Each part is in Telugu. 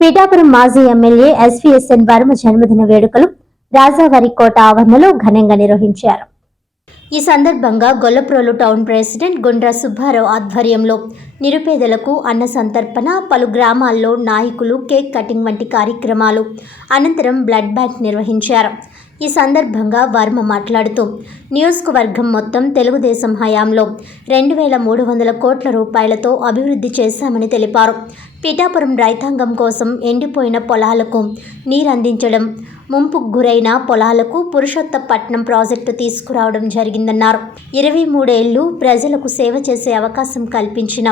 పీఠాపురం మాజీ ఎమ్మెల్యే ఎస్వీఎస్ఎన్ వర్మ జన్మదిన వేడుకలు రాజావారి కోట ఆవరణలో ఘనంగా నిర్వహించారు. ఈ సందర్భంగా గొల్లప్రోలు టౌన్ ప్రెసిడెంట్ గుండ్ర సుబ్బారావు ఆధ్వర్యంలో నిరుపేదలకు అన్న సంతర్పణ పలు గ్రామాల్లో నాయకులు కేక్ కటింగ్ వంటి కార్యక్రమాలు అనంతరం బ్లడ్ బ్యాంక్ నిర్వహించారు. ఈ సందర్భంగా వర్మ మాట్లాడుతూ నియోజకవర్గం మొత్తం తెలుగుదేశం హయాంలో రెండు వేల మూడు వందల కోట్ల రూపాయలతో అభివృద్ధి చేశామని తెలిపారు. పిఠాపురం రైతాంగం కోసం ఎండిపోయిన పొలాలకు నీరందించడం ముంపుకు గురైన పొలాలకు పురుషోత్తపట్నం ప్రాజెక్టు తీసుకురావడం జరిగిందన్నారు. ఇరవై మూడేళ్ళు ప్రజలకు సేవ చేసే అవకాశం కల్పించిన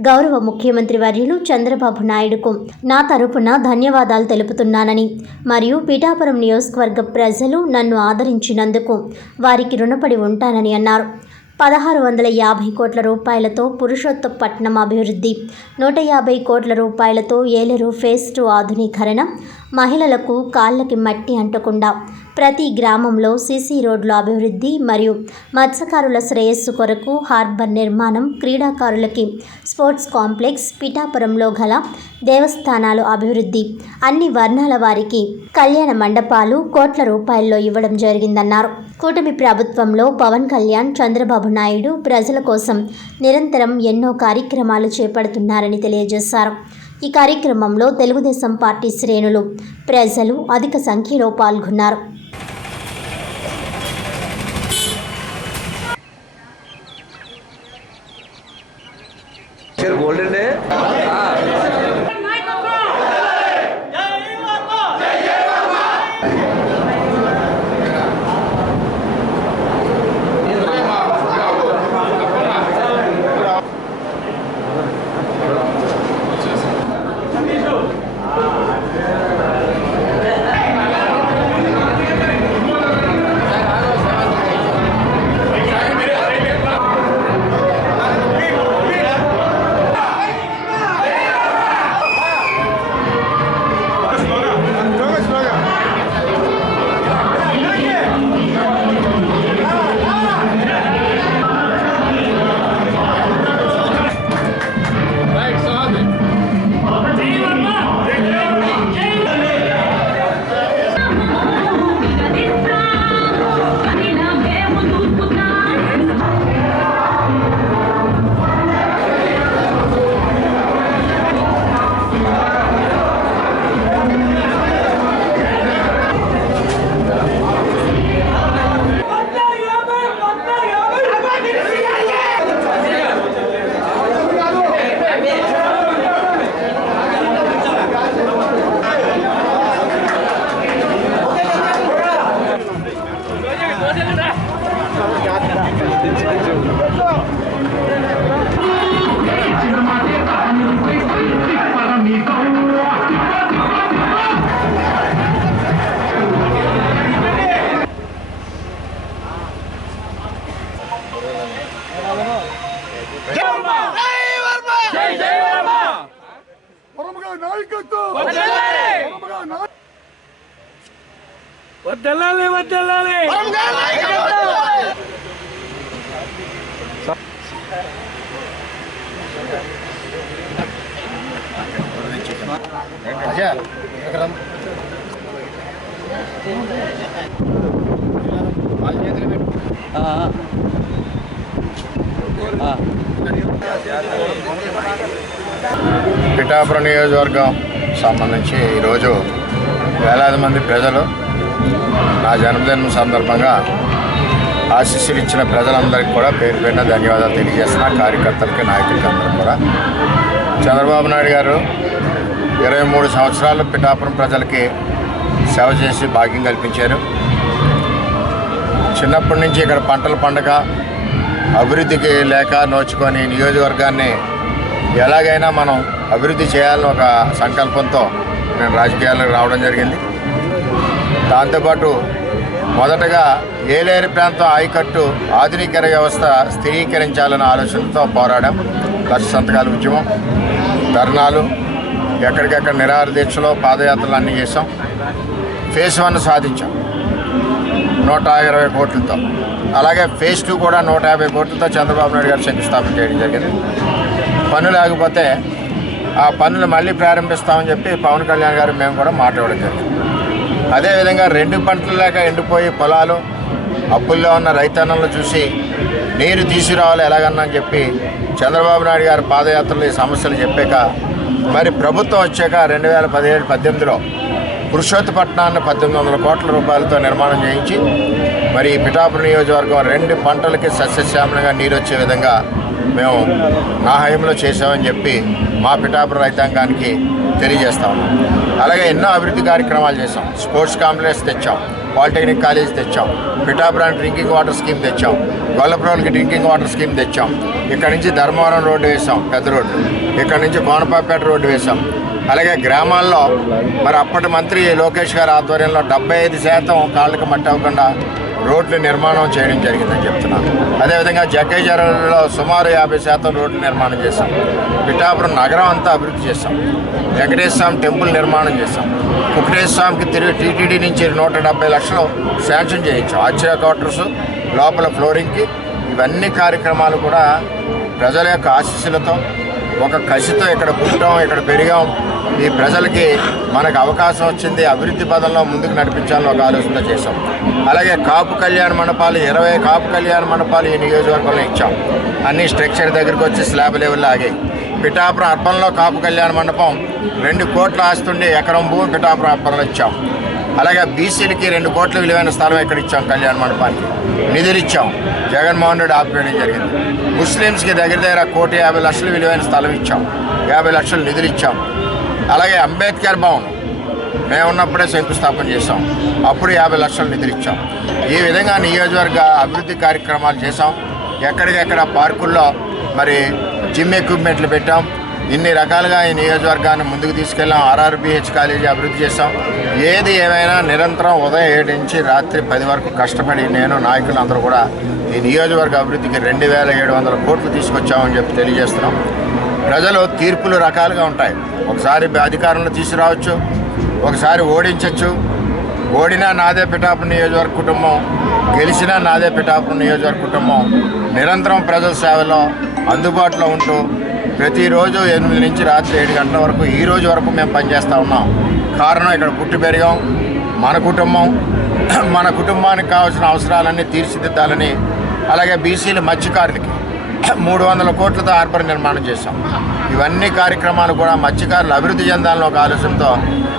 గౌరవ ముఖ్యమంత్రి వర్యులు చంద్రబాబు నాయుడుకు నా తరపున ధన్యవాదాలు తెలుపుతున్నానని మరియు పిఠాపురం నియోజకవర్గ ప్రజలు నన్ను ఆదరించినందుకు వారికి రుణపడి ఉంటానని అన్నారు. పదహారు వందల యాభై కోట్ల రూపాయలతో పురుషోత్తపట్నం అభివృద్ధి నూట యాభై కోట్ల రూపాయలతో ఏలేరు ఫేస్ టూ ఆధునీకరణ మహిళలకు కాళ్ళకి మట్టి అంటకుండా ప్రతి గ్రామంలో సీసీ రోడ్ల అభివృద్ధి మరియు మత్స్యకారుల శ్రేయస్సు కొరకు హార్బర్ నిర్మాణం క్రీడాకారులకి స్పోర్ట్స్ కాంప్లెక్స్ పిఠాపురంలో గల దేవస్థానాలు అభివృద్ధి. అన్ని వర్ణాల వారికి కళ్యాణ మండపాలు కోట్ల రూపాయల్లో ఇవ్వడం జరిగిందన్నారు. కూటమి ప్రభుత్వంలో పవన్ కళ్యాణ్ చంద్రబాబు నాయుడు ప్రజల కోసం నిరంతరం ఎన్నో కార్యక్రమాలు చేపడుతున్నారని తెలియజేశారు. ఈ కార్యక్రమంలో తెలుగుదేశం పార్టీ శ్రేణులు ప్రజలు అధిక సంఖ్యలో పాల్గొన్నారు. నాయకత్వం వద్దెల్లాలి వద్దెల్లాలి పిఠాపురం నియోజకవర్గం సంబంధించి ఈరోజు వేలాది మంది ప్రజలు నా జన్మదినం సందర్భంగా ఆశీస్సులు ఇచ్చిన ప్రజలందరికీ కూడా పేరు పేరున ధన్యవాదాలు తెలియజేస్తున్న. కార్యకర్తలకి నాయకులకి అందరూ కూడా. చంద్రబాబు నాయుడు గారు ఇరవై మూడు సంవత్సరాలు పిఠాపురం ప్రజలకి సేవ చేసి భాగ్యం కల్పించారు. చిన్నప్పటి నుంచి ఇక్కడ పంటల పండగ అభివృద్ధికి లేక నోచుకొని నియోజకవర్గాన్ని ఎలాగైనా మనం అభివృద్ధి చేయాలని ఒక సంకల్పంతో నేను రాజకీయాలకు రావడం జరిగింది. దాంతోపాటు మొదటగా ఏలేరు ప్రాంతం ఆయకట్టు ఆధునీకర వ్యవస్థ స్థిరీకరించాలన్న ఆలోచనతో పోరాడాం. లక్ష సంతకాల ఉద్యమం ధర్నాలు ఎక్కడికెక్కడ నిరాహార దీక్షలో పాదయాత్రలు అన్నీ చేసాం ఫేస్ వన్ సాధించాం. నూట ఇరవై కోట్లతో. అలాగే ఫేజ్ టూ కూడా నూట యాభై కోట్లతో చంద్రబాబు నాయుడు గారు శంకుస్థాపన చేయడం జరిగింది. పనులు లేకపోతే ఆ పనులు మళ్ళీ ప్రారంభిస్తామని చెప్పి పవన్ కళ్యాణ్ గారు మేము కూడా మాట్లాడడం జరిగింది. అదేవిధంగా రెండు పంటలు లేక ఎండిపోయి పొలాలు అప్పుల్లో ఉన్న రైతన్నలను చూసి నీరు తీసుకురావాలి ఎలాగన్నా అని చెప్పి చంద్రబాబు నాయుడు గారి పాదయాత్రలో ఈ సమస్యలు చెప్పాక మరి ప్రభుత్వం వచ్చాక రెండు వేల పదిహేడు పద్దెనిమిదిలో పురుషోత్తపట్నాన్ని పద్దెనిమిది వందల కోట్ల రూపాయలతో నిర్మాణం చేయించి మరి పిఠాపురం నియోజకవర్గం రెండు పంటలకి సస్యశ్యామలంగా నీరు వచ్చే విధంగా మేము నా హయంలో చేసామని చెప్పి మా పిఠాపురం రైతాంగానికి తెలియజేస్తాం. అలాగే ఎన్నో అభివృద్ధి కార్యక్రమాలు చేసాం స్పోర్ట్స్ కాంప్లెక్స్ తెచ్చాం. పాలిటెక్నిక్ కాలేజ్ తెచ్చాం. పిఠాపురానికి డ్రింకింగ్ వాటర్ స్కీమ్ తెచ్చాం. గొల్లపురంకి డ్రింకింగ్ వాటర్ స్కీమ్ తెచ్చాం. ఇక్కడ నుంచి ధర్మవరం రోడ్డు వేసాం పెద్ద రోడ్డు. ఇక్కడ నుంచి కోనపాపేట రోడ్డు వేసాం అలాగే గ్రామాల్లో మరి అప్పటి మంత్రి లోకేష్ గారి ఆధ్వర్యంలో డెబ్బై ఐదు శాతం కాళ్ళకి మట్టి అవ్వకుండా రోడ్ల నిర్మాణం చేయడం జరిగిందని చెప్తున్నాను. అదేవిధంగా జగ్గైజర్లో సుమారు యాభై శాతం రోడ్ల నిర్మాణం చేశాం. పిఠాపురం నగరం అంతా అభివృద్ధి చేశాం. వెంకటేశ్వర స్వామి టెంపుల్ నిర్మాణం చేశాం. కుక్కటేశ్వర స్వామికి తిరిగి టీటీడీ నుంచి నూట డెబ్బై లక్షలు శాంక్షన్ చేయించాం. ఆశ్చర్య క్వార్టర్స్ లోపల ఫ్లోరింగ్కి ఇవన్నీ కార్యక్రమాలు కూడా ప్రజల యొక్క ఆశీస్సులతో ఒక కసితో ఇక్కడ పుట్టాం ఇక్కడ పెరిగాం. ఈ ప్రజలకి మనకు అవకాశం వచ్చింది అభివృద్ధి పదంలో ముందుకు నడిపించాలని ఒక ఆలోచన చేశాం. అలాగే కాపు కళ్యాణ మండపాలు ఇరవై కాపు కళ్యాణ మండపాలు ఈ నియోజకవర్గంలో ఇచ్చాం. అన్ని స్ట్రక్చర్ దగ్గరికి వచ్చి స్లాబ్ లెవెల్లో ఆగాయి పిఠాపురం అర్పణలో కాపు కళ్యాణ మండపం రెండు కోట్ల ఆస్తుండే ఎకరం భూమి పిఠాపురం అర్పణలో ఇచ్చాం. అలాగే బీసీలకి రెండు కోట్ల విలువైన స్థలం ఇక్కడ ఇచ్చాం కళ్యాణ మండపానికి? నిధులు ఇచ్చాం. జగన్మోహన్ రెడ్డి ఆపేయడం జరిగింది. ముస్లిమ్స్కి దగ్గర దగ్గర కోటి యాభై లక్షలు విలువైన స్థలం ఇచ్చాం. యాభై లక్షలు నిధులు ఇచ్చాం. అలాగే అంబేద్కర్ భవన్ మేము ఉన్నప్పుడే శంకుస్థాపన చేసాం అప్పుడు యాభై లక్షలు నిధులు ఇచ్చాం. ఈ విధంగా నియోజకవర్గ అభివృద్ధి కార్యక్రమాలు చేసాం ఎక్కడికెక్కడ పార్కుల్లో మరి జిమ్ ఎక్విప్మెంట్లు పెట్టాం. ఇన్ని రకాలుగా ఈ నియోజకవర్గాన్ని ముందుకు తీసుకెళ్ళాం. ఆర్ఆర్బిహెచ్ కాలేజీ అభివృద్ధి చేసాం ఏది ఏమైనా నిరంతరం ఉదయం ఏడు నుంచి రాత్రి పది వరకు కష్టపడి నేను నాయకులు అందరూ కూడా ఈ నియోజకవర్గ అభివృద్ధికి రెండు వేల ఏడు వందల కోట్లు తీసుకొచ్చామని చెప్పి తెలియజేస్తున్నాం. ప్రజలు తీర్పులు రకాలుగా ఉంటాయి. ఒకసారి అధికారంలో తీసుకురావచ్చు. ఒకసారి ఓడించవచ్చు ఓడినా నాదే పిఠాపురం నియోజకవర్గ కుటుంబం గెలిచినా నాదే పిఠాపురం నియోజకవర్గ కుటుంబం. నిరంతరం ప్రజల సేవలో అందుబాటులో ఉంటూ ప్రతిరోజు ఎనిమిది నుంచి రాత్రి ఏడు గంటల వరకు ఈ రోజు వరకు మేము పనిచేస్తూ ఉన్నాం. కారణం ఇక్కడ పుట్టి పెరిగాం మన కుటుంబం మన కుటుంబానికి కావాల్సిన అవసరాలన్నీ తీర్చిదిద్దాలని అలాగే బీసీల మత్స్యకారులకి మూడు వందల కోట్లతో హార్బర్ నిర్మాణం చేశాం. ఇవన్నీ కార్యక్రమాలు కూడా మత్స్యకారులు అభివృద్ధి చెందాలని ఒక ఆలోచనతో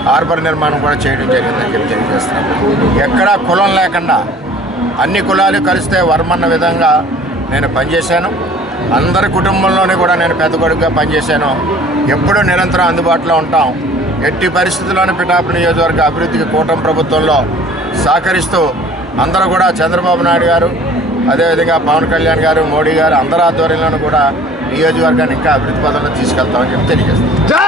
హార్బర్ నిర్మాణం కూడా చేయడం జరిగిందని చెప్పి తెలియజేస్తున్నాం. ఎక్కడా కులం లేకుండా అన్ని కులాలు కలిస్తే వర్మన్న విధంగా నేను పనిచేశాను. అందరి కుటుంబంలోనే కూడా నేను పెద్ద కొడుకుగా పనిచేశాను. ఎప్పుడూ నిరంతరం అందుబాటులో ఉంటాం. ఎట్టి పరిస్థితుల్లోనూ పిఠాపు నియోజకవర్గ అభివృద్ధికి కూటమి ప్రభుత్వంలో సహకరిస్తూ అందరూ కూడా చంద్రబాబు నాయుడు గారు అదేవిధంగా పవన్ కళ్యాణ్ గారు మోడీ గారు అందరి ఆధ్వర్యంలోనూ కూడా నియోజకవర్గాన్ని ఇంకా అభివృద్ధి పదంలో తీసుకెళ్తామని చెప్పి తెలియజేస్తాం